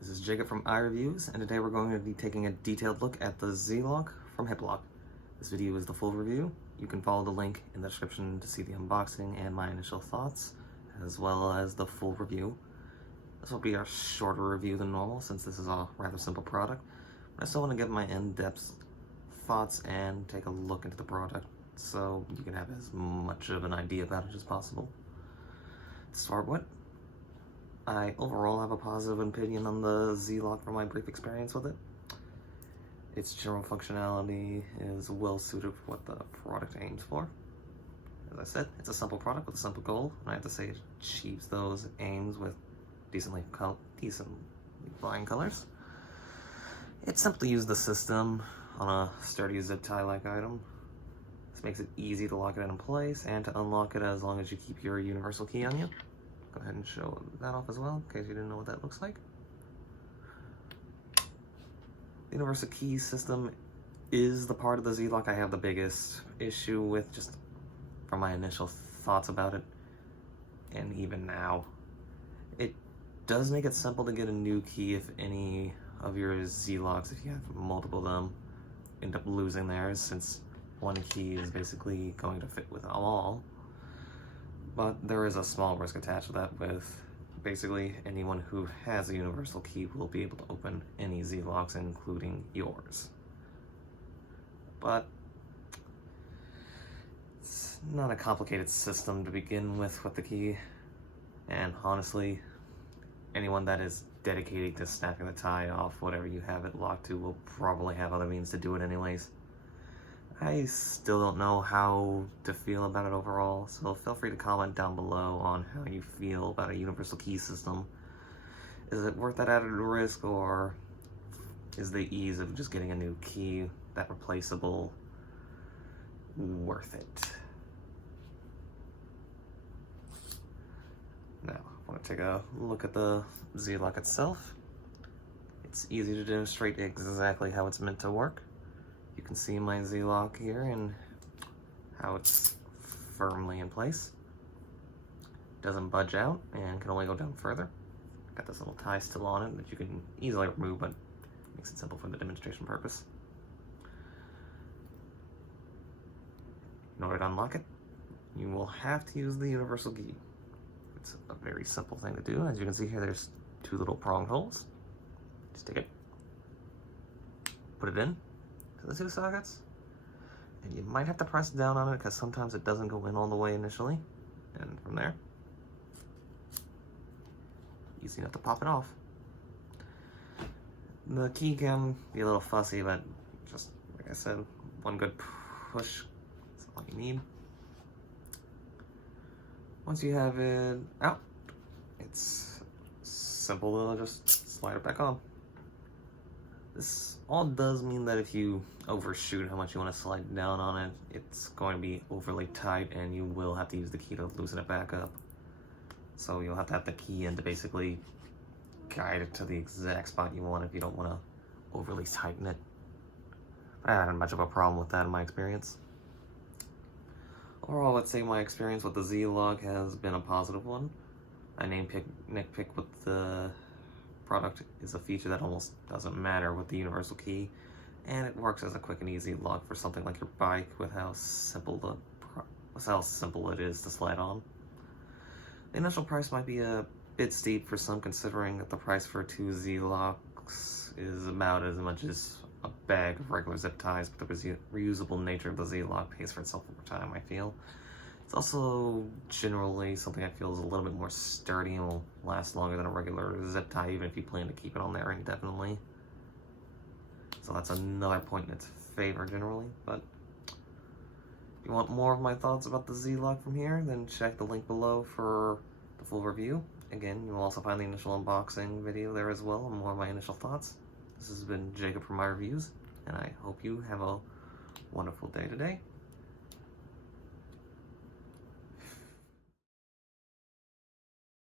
This is Jacob from iReviews, and today we're going to be taking a detailed look at the Z-Lok from Hiplok. This video is the full review. You can follow the link in the description to see the unboxing and my initial thoughts, as well as the full review. This will be a shorter review than normal since this is a rather simple product, but I still want to give my in-depth thoughts and take a look into the product so you can have as much of an idea about it as possible. To start with, I overall have a positive opinion on the Z-Lok from my brief experience with it. Its general functionality is well suited for what the product aims for. As I said, it's a simple product with a simple goal, and I have to say it achieves those aims with decently flying colors. It simply uses the system on a sturdy zip tie-like item. This makes it easy to lock it in place and to unlock it as long as you keep your universal key on you. Go ahead and show that off as well, in case you didn't know what that looks like. The universal key system is the part of the Z-Lok I have the biggest issue with, just from my initial thoughts about it, and even now. It does make it simple to get a new key if any of your Z-Loks, if you have multiple of them, end up losing theirs, since one key is basically going to fit with them all. But there is a small risk attached to that, with basically anyone who has a universal key will be able to open any Z-Loks, including yours. But it's not a complicated system to begin with the key, and honestly, anyone that is dedicated to snapping the tie off whatever you have it locked to will probably have other means to do it anyways. I still don't know how to feel about it overall, so feel free to comment down below on how you feel about a universal key system. Is it worth that added risk, or is the ease of just getting a new key, that replaceable, worth it? Now, I want to take a look at the Z-Lok itself. It's easy to demonstrate exactly how it's meant to work. You can see my Z-Lok here and how it's firmly in place. Doesn't budge out and can only go down further. Got this little tie still on it that you can easily remove, but makes it simple for the demonstration purpose. In order to unlock it, you will have to use the universal key. It's a very simple thing to do. As you can see here, there's two little prong holes. Just take it, put it in to the two sockets, and you might have to press down on it because sometimes it doesn't go in all the way initially, and from there, easy enough to pop it off. The key can be a little fussy, but just like I said, one good push is all you need. Once you have it out, it's simple to just slide it back on. This all does mean that if you overshoot how much you want to slide down on it, it's going to be overly tight and you will have to use the key to loosen it back up. So you'll have to have the key in to basically guide it to the exact spot you want if you don't want to overly tighten it. I haven't had much of a problem with that in my experience. Overall, let's say my experience with the Z-Lok has been a positive one. I nitpick with the product is a feature that almost doesn't matter with the universal key, and it works as a quick and easy lock for something like your bike with how simple it is to slide on. The initial price might be a bit steep for some, considering that the price for two Z-Loks is about as much as a bag of regular zip ties, but the reusable nature of the Z-Lok pays for itself over time, I feel. It's also generally something I feel is a little bit more sturdy and will last longer than a regular zip tie, even if you plan to keep it on there indefinitely. So that's another point in its favor generally, but if you want more of my thoughts about the Z-Lok from here, then check the link below for the full review. Again, you will also find the initial unboxing video there as well, and more of my initial thoughts. This has been Jacob from iReviews, and I hope you have a wonderful day today.